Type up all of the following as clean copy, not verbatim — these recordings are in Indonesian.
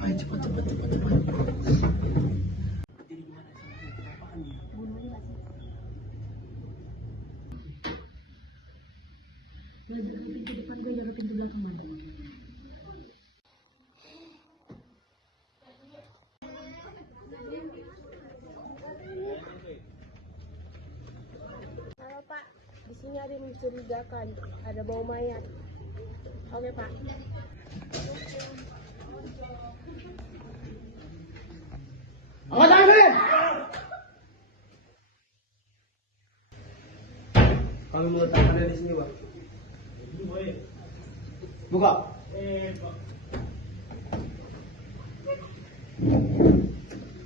Ayo cepat. Pintu depan gue, jaga pintu belakang mana? Halo Pak, di sini ada yang mencurigakan, ada bau mayat. Oke Pak. Angkat tangan kalian! Kami mau tangannya di sini, Pak. Buka.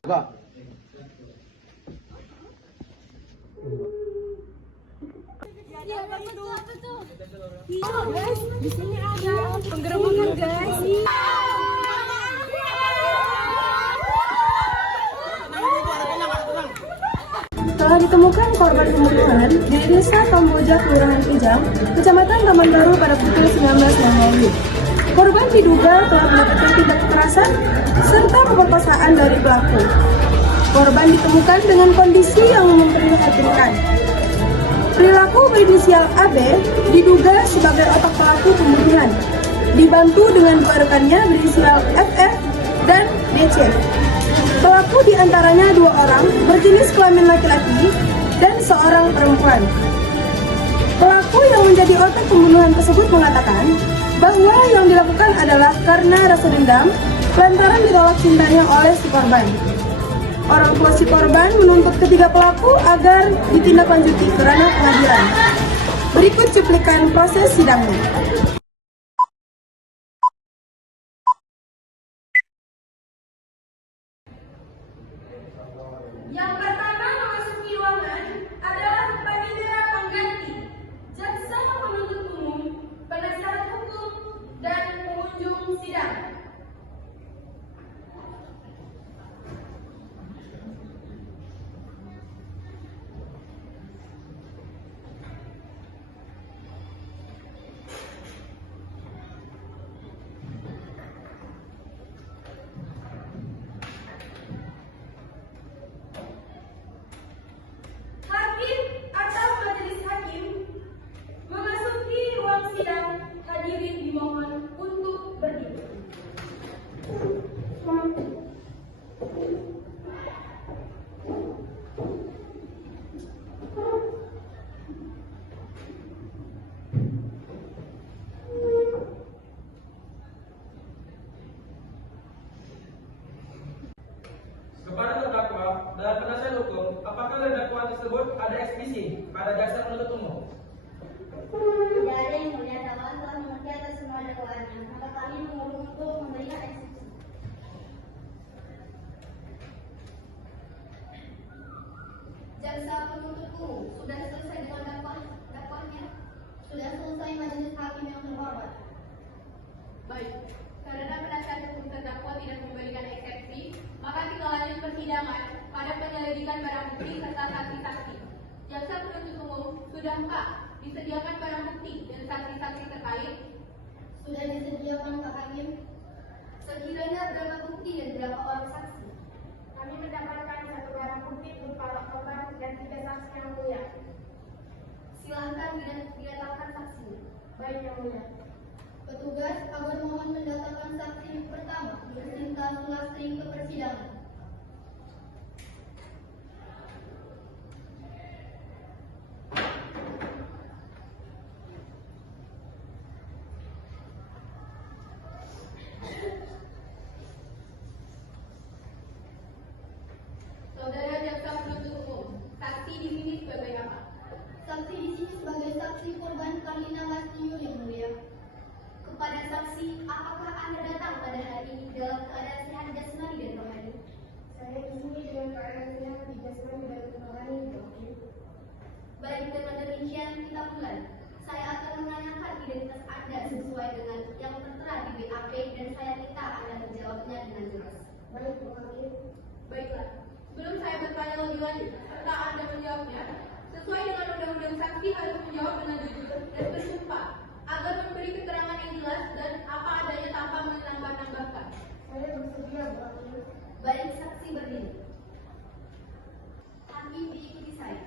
Buka. Ya, apa tuh? Iya, guys, di sini ada penggerebekan, guys. Telah ditemukan korban pembunuhan di Desa Kamboja, Kelurahan Kijang, Kecamatan Taman Baru pada pukul 19.00. Korban diduga telah melakukan tindak kekerasan serta pemerkosaan dari pelaku. Korban ditemukan dengan kondisi yang memprihatinkan. Perilaku berinisial AB diduga sebagai otak pelaku pembunuhan, dibantu dengan dua rekannya berinisial FF dan DC. Pelaku diantaranya 2 orang berjenis kelamin laki-laki dan seorang perempuan. Pelaku yang menjadi otak pembunuhan tersebut mengatakan bahwa yang dilakukan adalah karena rasa dendam lantaran ditolak cintanya oleh si korban. Orang tua si korban menuntut ketiga pelaku agar ditindaklanjuti ke ranah pengadilan. Berikut cuplikan proses sidangnya. Yang pertama memasuki ruangan adalah panitia pengganti, jaksa penuntut umum, penasehat hukum, dan pengunjung sidang. Hakim atau majelis hakim memasuki ruang sidang, hadirin dimohon untuk berdiri. Kepada terdakwa dan penasihat hukum, apakah dakwaan tersebut ada eksplisit pada jaksa penuntut umum? Tidak ada yang mulia, dakwaan telah mengerti atas semua dakwaannya, maka kami memohon untuk memberikan eksepsi. Jaksa penuntut umum sudah selesai dengan dakwaannya. Sudah selesai majelis hakim yang terhormat. Baik, karena penasihat hukum terdakwa tidak memberikan eksepsi, maka kita lanjut persidangan pada penyelidikan barang bukti serta saksi-saksi. Jaksa penuntut umum sudahkah disediakan barang bukti dan saksi-saksi terkait? Sudah disediakan Pak Hakim. Sekiranya berapa bukti dan berapa orang saksi? Kami mendapatkan 1 barang bukti berupa korban dan 3 saksi yang mulia. Silahkan didatangkan saksinya. Baik yang mulia. Petugas agar mohon mendatangkan saksi pertama, Sinta Sulastri ke persidangan. Saudara jaksa penuntut umum, saksi di sini sebagai apa? Saksi di sini sebagai saksi korban Karlina Lastio yang mulia. Kepada saksi, apakah Anda datang pada hari ini dalam keadaan sehat jasmani dan rohani? BAP dan saya minta Anda menjawabnya dengan jelas. Baik, Bu Hakim. Baiklah, sebelum saya bertanya lebih lanjut serta Anda menjawabnya, sesuai dengan undang-undang saksi harus menjawab dengan jujur dan bersumpah agar memberi keterangan yang jelas dan apa adanya tanpa menambah-nambahkan. Saya bersedia, Bu Hakim. Baik, saksi berdiri. Hakim diikuti saya.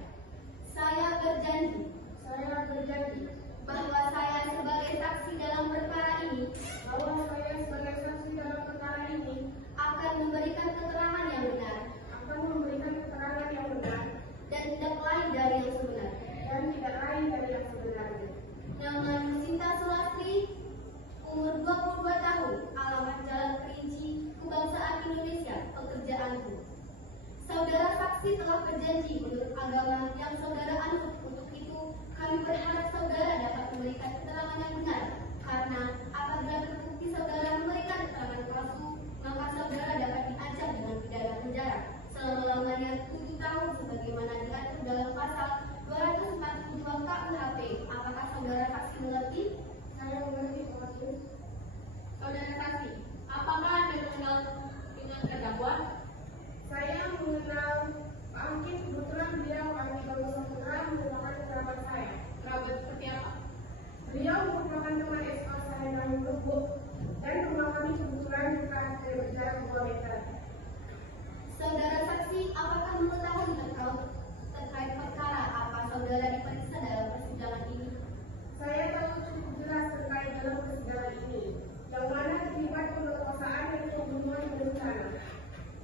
Saya berjanji Saya berjanji bahwa saya sebagai saksi dalam perkara ini bahwa saya sebagai saksi dalam perkara ini akan memberikan keterangan yang benar akan memberikan keterangan yang benar dan tidak lain dari yang sebenarnya. dan tidak lain dari yang sebenarnya. Nama Sinta Sulastri, umur 22 tahun, alamat Jalan Kerinci, Kebangsaan Indonesia, pekerjaanku. Saudara saksi telah berjanji menurut agama yang saudara anut. Untuk itu, kami berharap saudara dapat memberikan keterangan yang benar. Karena apabila terbukti saudara memberikan keterangan palsu, maka saudara dapat diancam dengan pidana penjara selama-lamanya 7 tahun sebagaimana diatur dalam pasal 242 KUHP. Apakah saudara saksi mengerti? Saya mengerti, Bu Hakim. Saudara saksi, apakah Anda mengenal dengan terdakwa? Saya mengenal Pak Hakim, kebetulan beliau kami baru saudara merupakan kerabat saya. Kerabat seperti apa? Beliau merupakan teman SMA saya yang lembut dan rumah kami kebetulan dekat dari berjarak 2 meter. Saudara saksi, apakah mengetahui terkait perkara apa saudara diperiksa dalam persidangan ini? Saya tahu cukup jelas terkait dalam persidangan ini, yang mana terlibat pemerkosaan dan pembunuhan berencana.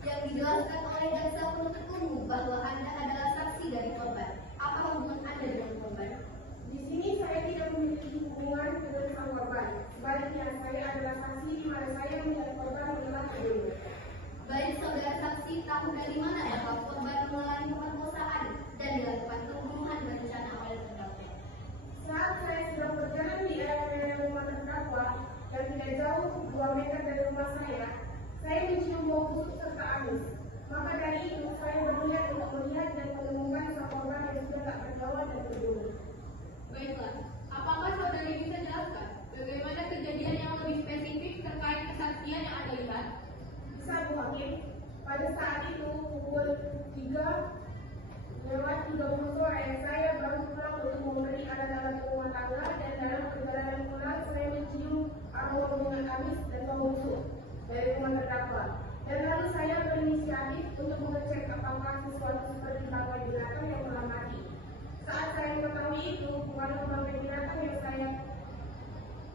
Yang dijelaskan oleh jaksa penuntut umum bahwa Anda adalah saksi dari korban. Apa hubungan Anda dengan korban? Di sini saya tidak memiliki hubungan dengan sang korban. Sebaliknya, saya adalah saksi di mana saya melihat korban menolak dulu. Baik, saudara saksi tahu dari mana bahwa korban mengalami pemerkosaan dan dilakukan pembunuhan berencana oleh terdakwa? Saat saya sedang berjalan di area rumah terdakwa yang tidak jauh 2 meter dari rumah saya mencium bau busuk serta amis. Maka dari itu saya berniat untuk melihat dan menemukan sang korban yang sudah tak bernyawa dan terbunuh. Baiklah, apakah saudara bisa jelaskan bagaimana kejadian yang lebih spesifik terkait kesaksian yang Anda lihat? Bisa, Bu Hakim. Pada saat itu pukul 3:30 sore saya baru pulang untuk memberi alat-alat rumah tangga dan dalam perjalanan pulang saya mencium aroma bunga amis dan bau busuk dari rumah terdakwa. Dan lalu saya berinisiatif untuk mengecek apakah sesuatu seperti bangkai binatang yang telah mati. Saat saya mengetahui itu bukan bangkai binatang yang saya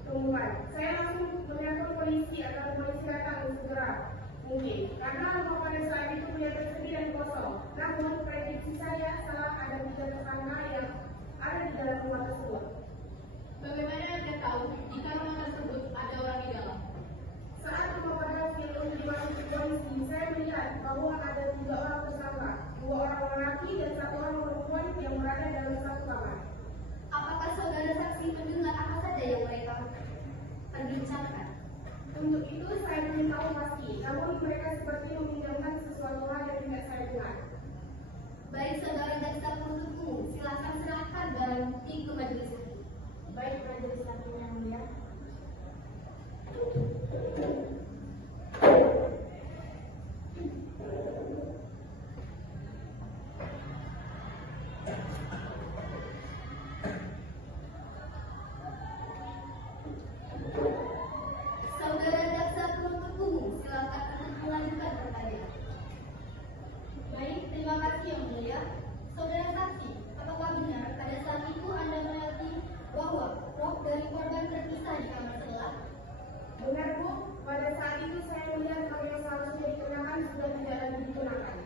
temukan, saya langsung menelpon polisi agar polisi datang segera mungkin. Karena rumah pada saat itu kelihatan sepi dan kosong. Namun prediksi saya salah, ada 3 tersangka yang ada di dalam rumah tersebut. Bagaimana Anda tahu jika rumah tersebut ada orang di dalam? Saat rumah pada film dimasuki polisi, saya melihat bahwa ada 3 orang tersangka, 2 orang lelaki dan 1 orang perempuan yang berada dalam satu kamar. Apakah saudara saksi mendengar apa saja yang mereka perbincangkan? Untuk itu saya belum tahu pasti, namun mereka seperti meminjamkan sesuatu hal yang tidak saya dengar. Baik, saudara jaksa penuntut umum, silakan serahkan barang bukti ke majelis hakim. Baik, majelis hakim yang mulia. Saudara jaksa penuntut umum, silakan untuk melanjutkan pertanyaan. Baik, terima kasih yang mulia. Saudara saksi, apakah benar pada saat itu Anda melewati bahwa rok dari korban terpisah di kamar sebelah? Benar, Bu. Pada saat itu saya melihat hal yang seharusnya dikenakan sudah tidak lagi digunakan.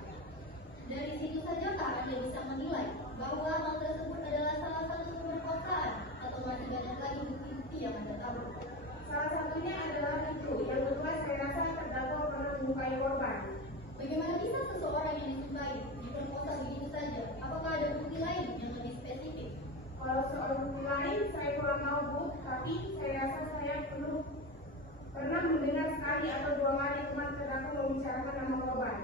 Dari situ sajakah Anda bisa menilai bahwa hal tersebut adalah salah satu pemerkosaan atau masih banyak lagi bukti-bukti yang Anda tahu? Salah satunya adalah itu. Yang kedua, saya rasa terdakwa pernah menyukai korban. Bagaimana bisa seseorang yang disukai diperkosa begitu saja? Apakah ada bukti lain yang lebih spesifik? Kalau soal bukti lain, saya kurang tahu, Bu. Tapi saya rasa saya pernah mendengar sekali atau 2 kali teman terdakwa membicarakan nama korban.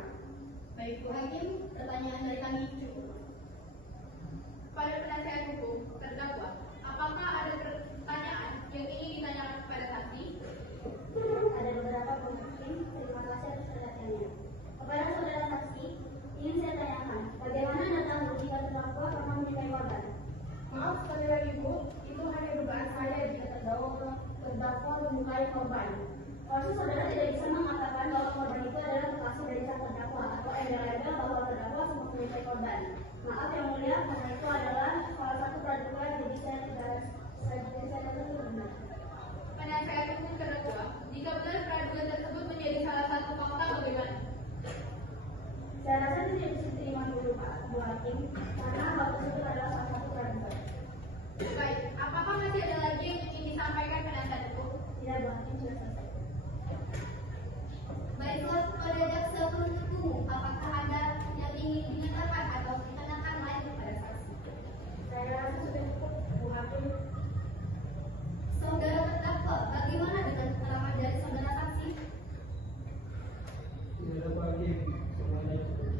Baik, Bu Hakim, pertanyaan dari kami cukup. Pada penasihat hukum terdakwa, apakah ada pertanyaan yang ingin ditanyakan kepada saksi? terdakwa menyukai korban. Harusnya saudara tidak bisa mengatakan bahwa korban itu adalah kekasih dari sang terdakwa atau embel-embel bahwa terdakwa semua menyukai korban. Maaf yang mulia, karena itu adalah salah satu praduga, jadi saya tidak benar. Penasihat hukum terdakwa, jika benar praduga tersebut menjadi salah satu fakta, bagaimana? Saya rasa itu tidak bisa diterima dulu Pak Bu Hakim, karena hal tersebut adalah salah satu praduga. Baik, apakah masih ada lagi yang ingin disampaikan penasihat hukum? Tidak Bu Hakim, sudah selesai. Baiklah, kepada jaksa penuntut umum, apakah ada yang ingin dinyatakan atau dikenakan lain kepada saksi? Saya rasa sudah cukup Bu Hakim. Saudara terdakwa, bagaimana dengan keterangan dari saudara saksi? Tidak pagi. Semuanya cukup.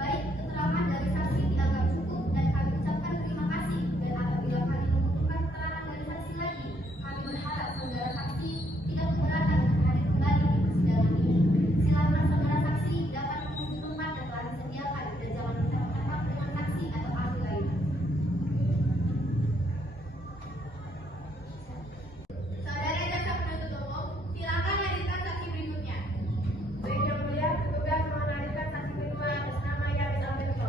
Baik, keterangan dari saksi dianggap cukup dan kami ucapkan terima kasih. Dan apabila kami membutuhkan keterangan dari saksi lagi, kami berharap saudara saksi tidak keberatan untuk hadir kembali di persidangan ini. Silakan saudara saksi dapat mengunjungi tempat yang telah disediakan dan jangan bercakap-cakap dengan saksi atau ahli lainnya. Saudara jaksa penuntut umum, silakan hadirkan saksi berikutnya. Baik yang mulia, petugas menghadirkan saksi kedua atas nama Yaris Alberto.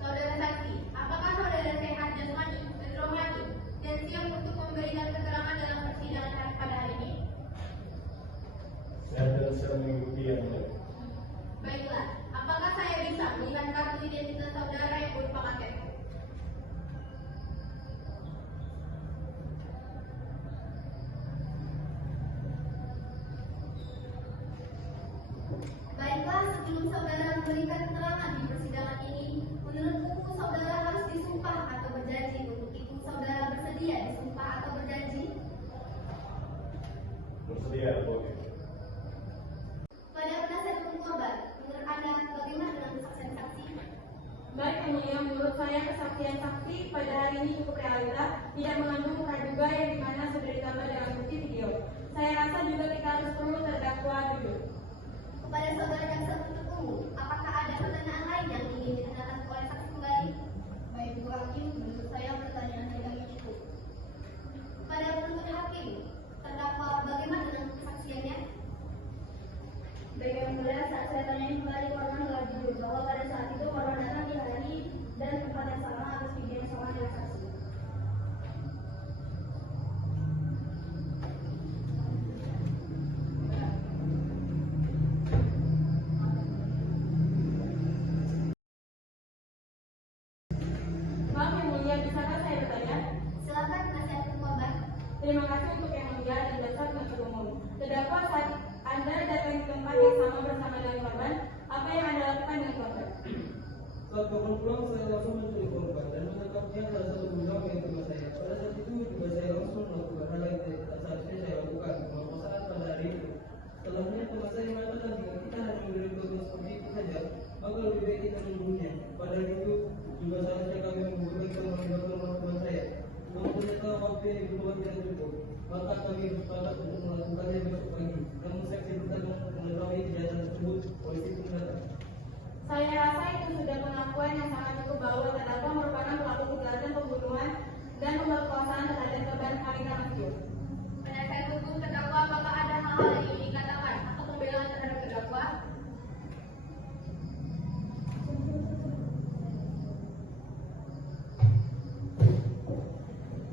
Saudara saksi, apakah saudara sehat jasmani dan rohani dan siap untuk memberikan keterangan dalam persidangan pada hari ini? Saya tidak bisa mengikuti yang mulia. Baiklah, apakah saya bisa melihat kartu identitas saudara yang berupa paket? Baiklah, sebelum saudara memberikan keterangan di persidangan ini, menurut hukum saudara harus disumpah atau berjanji. Untuk itu, saudara bersedia disumpah atau berjanji? Bersedia, boleh. Pada penasihat hukum korban, menurut Anda bagaimana dengan kesaksian saksi? Baik yang mulia, menurut saya kesaksian saksi pada hari ini cukup realita, tidak mengandung praduga yang dimana sudah ditambah dengan bukti video. Saya rasa juga kita harus perlu terdakwa dulu. Kepada saudara jaksa penuntut umum, apakah ada pertanyaan lain yang ingin ditanyakan oleh saksi kembali? Baik Bu Hakim, menurut saya pertanyaan saya ini cukup. Kepada penuntut hakim, terdakwa bagaimana dengan kesaksiannya? Baik yang mulia, saat saya tanyain kembali korban telah jujur bahwa pada saat itu korban datang di hari dan tempat yang sama atas video yang sama dengan saksi. Maaf yang mulia, bisakah saya bertanya? Silakan penasihat hukum korban. Terima kasih untuk yang mulia dan jaksa penuntut umum. Terdakwa, saat Anda datang di tempat yang sama bersama dengan korban, apa yang Anda lakukan dengan korban? Saat korban pulang, saya langsung mencuri korban dan menangkapnya salah satu budak yang rumah saya. Pada saat itu juga saya langsung melakukan hal yang tidak seharusnya saya lakukan, pemerkosaan pada hari itu. Setelahnya teman saya mengatakan jika kita hanya memberi korban seperti itu saja, maka lebih baik kita membunuhnya. Padahal itu juga seharusnya kami membunuhkan korban saya. Namun ternyata waktu yang dibutuhkan tidak cukup, maka kami bersepakat untuk melakukannya besok pagi. Namun saksi bertanya mengetahui kejahatan tersebut, polisi pun datang. Saya rasa itu sudah pengakuan yang sangat cukup bahwa terdakwa merupakan pelaku kejahatan pembunuhan dan pemerkosaan terhadap korban Marika Masjid. Penasihat hukum terdakwa, apakah ada hal-hal yang ingin dikatakan atau pembelaan terhadap terdakwa?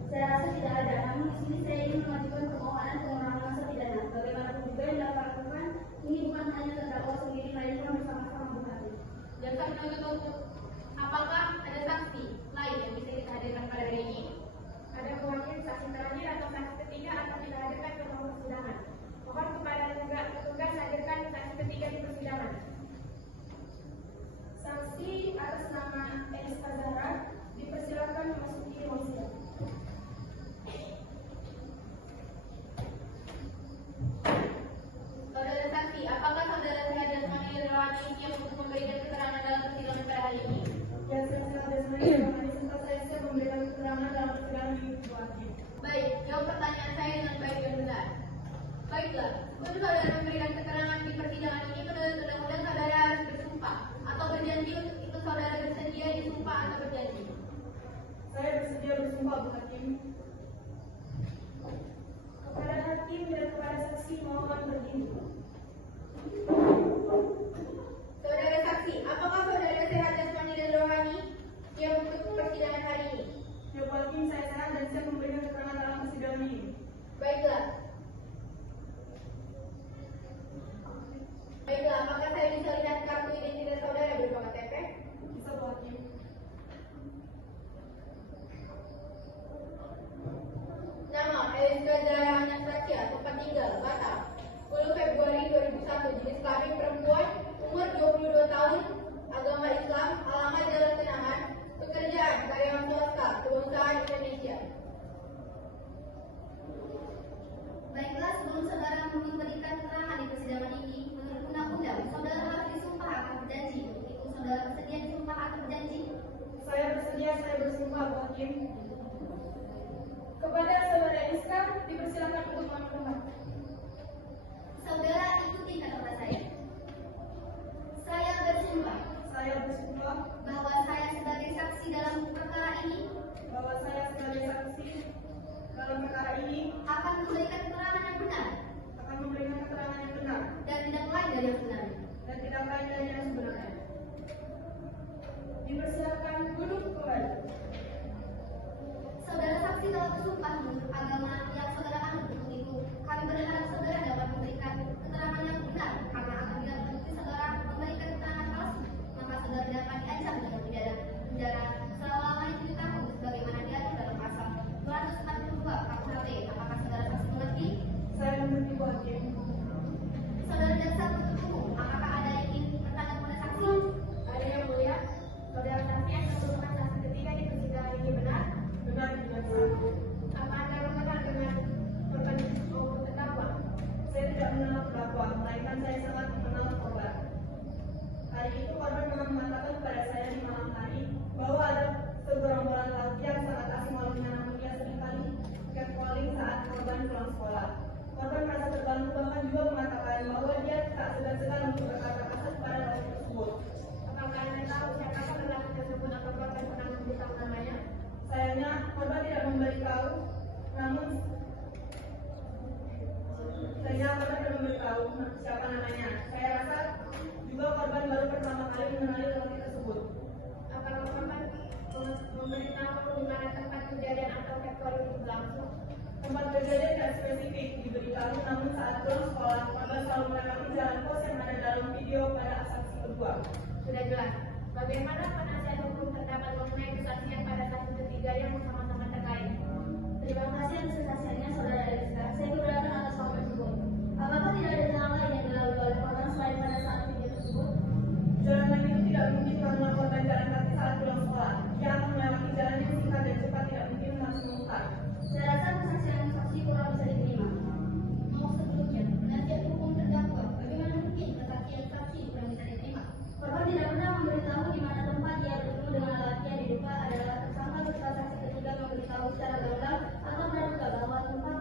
Saya rasa tidak ada, namun di sini saya ingin mengajukan permohonan pengurangan masa pidana. Bagaimanapun juga yang dapat lakukan, ini bukan hanya terdakwa sendiri, melainkan bersama-sama Bu Hakim. Jaksa penuntut umum, apakah ada saksi lain yang bisa kita hadirkan pada hari ini? Ada mewakili saksi terakhir atau saksi ketiga akan kita hadirkan ke ruang persidangan. Mohon kepada petugas hadirkan saksi ketiga di persidangan. Saksi atas nama Elis Azhara dipersilakan memasuki ruang sidang. Saudara saksi, apakah saudara sehat jasmani dan rohani siap untuk memberikan keterangan dalam persidangan pada hari ini? Dan saya jasmani dan rohani serta saya siap memberikan keterangan dalam persidangan di Bu Hakim. Baik, jawab pertanyaan saya dengan baik dan benar. Baiklah, sebelum saudara memberikan keterangan di persidangan ini, menurut undang-undang saudara bersumpah, Bu Hakim. Kepada hakim dan kepada saksi mohon berdiri. Saudara saksi, apakah saudara sehat jasmani dan rohani yang mengikuti persidangan hari ini? Ya Bu Hakim, saya sehat dan siap memberikan keterangan dalam persidangan ini. Baiklah. Baiklah, apakah saya bisa lihat kartu identitas saudara berupa KTP? Bisa Bu Hakim. Nama Eliska Zahra Satya, tempat tinggal, Batam, 10 Februari 2001, jenis kelamin perempuan, umur 22 tahun, agama Islam, alamat Jalan Kenangan, pekerjaan karyawan swasta, perusahaan Indonesia. Baiklah, sebelum saudara memberikan keterangan di persidangan ini, menurut undang-undang, saudara harus disumpah akan berjanji. Untuk itu, saudara bersedia disumpah akan berjanji? Saya bersedia, saya bersumpah, Bu Hakim. Kepada saudara Eliska, dipersilakan untuk mengumpulkan. Saudara ikuti kata-kata saya. Saya bersumpah Saya bersumpah bahwa saya sebagai saksi dalam perkara ini bahwa saya sebagai saksi dalam perkara ini akan memberikan keterangan yang benar akan memberikan keterangan yang benar dan tidak lain dari yang sebenarnya. dan tidak lain dari yang sebenarnya. Dipersilakan duduk kembali. Saudara saksi telah bersumpah menurut agama yang saudara anut. Untuk itu, kami berharap saudara dapat memberikan keterangan yang benar, karena apabila terbukti saudara memberikan keterangan palsu, maka saudara dapat diancam dengan pidana penjara selama-lamanya 7 tahun sebagaimana diatur dalam pasal 242 KUHP. Apakah saudara saksi mengerti? Saya mengerti, Bu Hakim. Saudara jaksa penuntut umum, apakah ada yang ingin bertanya kepada saksi? Ada yang mulia, saudara saksi yang merupakan saksi ketiga di persidangan ini benar? Benar, Bu Jaksa. Apa Anda mengenal dengan korban maupun terdakwa? Saya tidak mengenal terdakwa, melainkan saya sangat mengenal korban. Hari itu korban pernah mengatakan kepada saya di malam hari bahwa ada segerombolan laki yang sangat asing walaupun namun dia seringkali catcalling saat korban pulang sekolah. Korban merasa terganggu bahkan juga mengatakan bahwa dia tak segan-segan untuk berkata kasar kepada laki tersebut. Apakah Anda tahu siapakah lelaki tersebut atau korban pernah memberitahu namanya? Sayangnya korban tidak memberitahu, namun siapa namanya. Saya rasa juga korban baru pertama kali mengenali lelaki tersebut. Apakah korban memberitahu di mana tempat kejadian atau sektor itu berlangsung? Tempat kejadian tidak spesifik diberitahu, namun saat pulang sekolah, korban selalu melewati jalan kos yang ada dalam video pada saksi kedua. Sudah jelas. Bagaimana penasihat hukum terdapat mengenai kesaksian pada saksi ketiga yang sama-sama terkait? Terima kasih atas kesaksiannya, saudara Eliska. Saya keberatan atas korban tersebut. Apakah tidak ada jalan lain yang dilalui oleh korban selain pada saat video tersebut? Jalan lain itu tidak mungkin karena korban jalan kaki saat pulang sekolah. Dia akan melewati jalan yang singkat dan cepat, tidak mungkin langsung memutar. Saya rasa kesaksian saksi kurang bisa diterima. Mau sebelumnya, penasihat hukum terdakwa, bagaimana mungkin kesaksian saksi kurang bisa diterima? Korban tidak pernah memberitahu di mana tempat dia bertemu dengan lelaki yang diduga adalah tersangka serta saksi ketiga memberitahu secara gamblang atau praduga bahwa tempat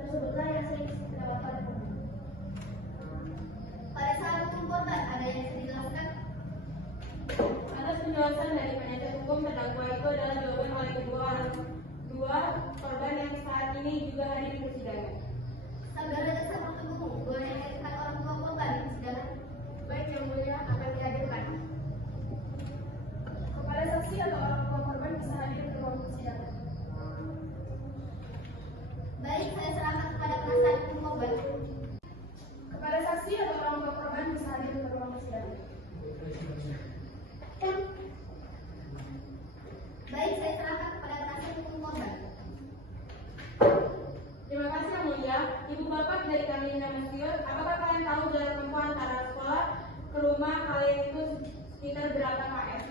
tersebutlah yang sering terdapat pada korban. Pada saat hukum korban, ada yang bisa dijelaskan? Atas penjelasan dari penasihat hukum, terdakwa itu adalah jawaban oleh dua korban yang saat ini juga hadir di persidangan. Saudara jaksa penuntut umum, boleh menghadirkan orang tua korban di persidangan? Baik, yang mulia akan dihadirkan. Kepada saksi atau orang tua korban bisa hadir ke ruang persidangan. Baik, saya serahkan kepada penasihat hukum korban. Kepada saksi atau orang tua korban bisa hadir ke ruang persidangan. Baik, saya serahkan kepada penasihat hukum korban. Terima kasih yang mulia. Ibu bapak dari kami Namasyur, apakah kalian tahu jarak tempuh antara sekolah ke rumah kalian itu sekitar berapa km?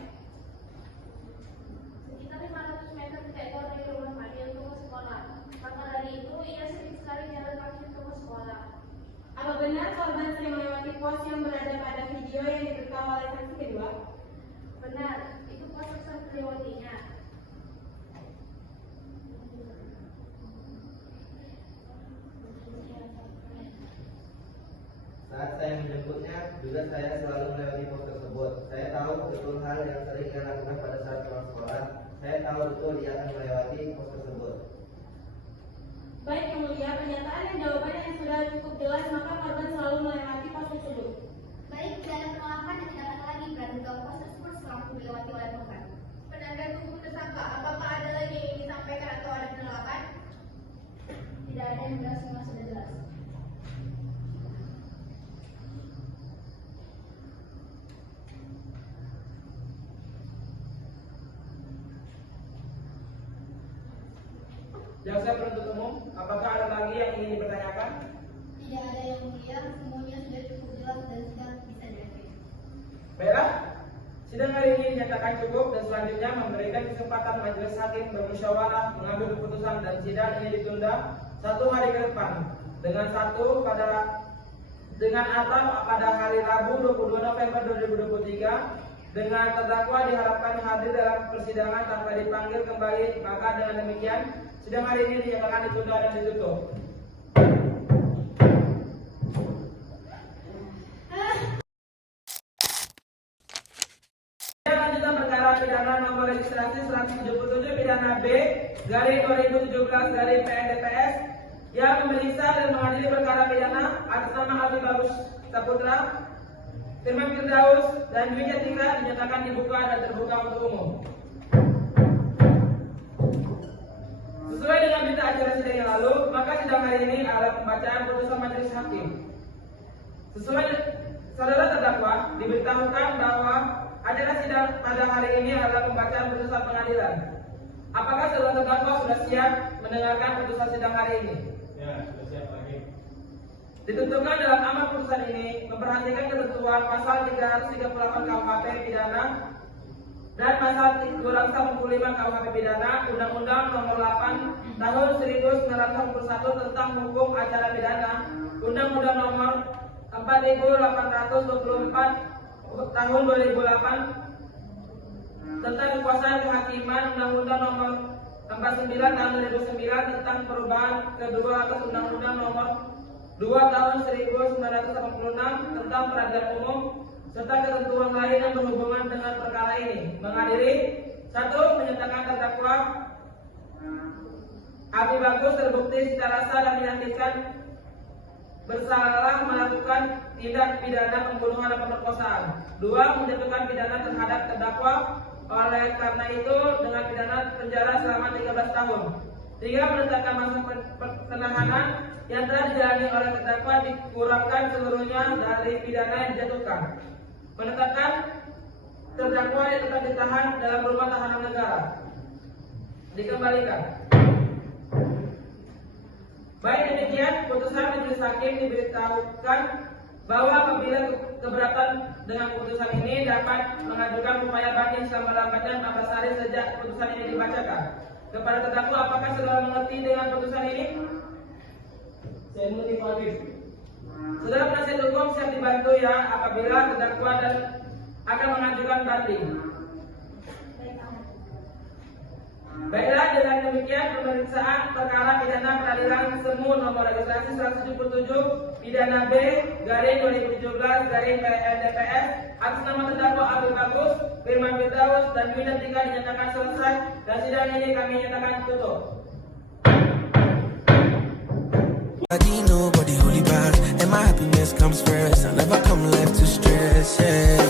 Sekitar 500 meter ekor dari rumah kami untuk ke sekolah. Maka dari itu, ia sering sekali jalan kaki untuk ke sekolah. Apa benar korban sering melewati pos yang berada pada video yang diberitahu oleh saksi kedua? Benar, itu pos yang sering dilewatinya. Saat saya menjemputnya, juga saya selalu melewati pos tersebut. Saya tahu betul hal yang sering ia lakukan pada saat pulang sekolah. Saya tahu betul dia akan melewati pos tersebut. Baik Yang Mulia, pernyataan dan jawaban yang sudah cukup jelas, maka korban selalu melewati pos tersebut. Baik, tidak ada penolakan dan tidak akan lagi praduga pos tersebut setelah dilewati oleh korban. Penasihat hukum tersangka, apakah ada lagi yang ingin disampaikan atau ada penolakan? Tidak ada yang jelas, semua sudah jelas. Jaksa penuntut umum, apakah ada lagi yang ingin dipertanyakan? Tidak ada yang mulia, semuanya sudah cukup jelas dan sudah bisa diakhiri. Baiklah, sidang hari ini dinyatakan cukup dan selanjutnya memberikan kesempatan majelis hakim bermusyawarah mengambil keputusan dan sidang ini ditunda 1 hari ke depan dengan atap pada hari Rabu 22 November 2023 dengan terdakwa diharapkan hadir dalam persidangan tanpa dipanggil kembali. Maka dengan demikian sidang hari ini dinyatakan ditunda dan ditutup. Lanjutan perkara pidana nomor registrasi 177 pidana B garing 2017 garing PNDPS yang memeriksa dan mengadili perkara pidana atas nama Alfi Bagus Saputra, Firman Firdaus dan Dwi Jatika dinyatakan dibuka dan terbuka untuk umum. Sesuai dengan berita acara sidang yang lalu, maka sidang hari ini adalah pembacaan putusan majelis hakim. Sesuai saudara terdakwa diberitahukan bahwa acara sidang pada hari ini adalah pembacaan putusan pengadilan. Apakah saudara terdakwa sudah siap mendengarkan putusan sidang hari ini? Ya, sudah siap lagi. Ditentukan dalam amar putusan ini memperhatikan ketentuan pasal 338 KUHP pidana dan pasal 245 KUHP pidana Undang-Undang Nomor 8 Tahun 1991 tentang Hukum Acara Pidana, Undang-Undang Nomor 4824 Tahun 2008 tentang kekuasaan kehakiman, Undang-Undang Nomor 49 Tahun 2009 tentang perubahan kedua atas Undang-Undang Nomor 2 Tahun 1986 tentang peradilan umum serta ketentuan lain yang berhubungan dengan perkara ini. Menghadiri 1. Menyatakan terdakwa Alfi Bagus terbukti secara sah dan meyakinkan bersalah melakukan tindak pidana pembunuhan dan pemerkosaan. 2. Menjatuhkan pidana terhadap terdakwa oleh karena itu dengan pidana penjara selama 13 tahun. 3. Menetapkan masa penahanan yang telah dijalani oleh terdakwa dikurangkan seluruhnya dari pidana yang dijatuhkan. Menetapkan terdakwa yang tetap ditahan dalam rumah tahanan negara dikembalikan. Baik demikian, putusan majelis hakim diberitahukan bahwa apabila keberatan dengan putusan ini dapat mengajukan upaya banding selama-lambatnya 14 hari sejak putusan ini dibacakan. Kepada terdakwa, apakah saudara mengerti dengan putusan ini? Saya mengerti Pak Hakim. Saudara penasihat hukum siap dibantu ya apabila terdakwa dan akan mengajukan banding. Baiklah, dengan demikian pemeriksaan perkara pidana peradilan semu nomor registrasi 177 pidana B garing 2017 garing PNDPS atas nama terdakwa Alfi Bagus, Firman Firdaus dan Dwi Jatika dinyatakan selesai dan sidang ini kami nyatakan tutup. Nobody holy bad, and my happiness comes first. I never come left to stress, yeah.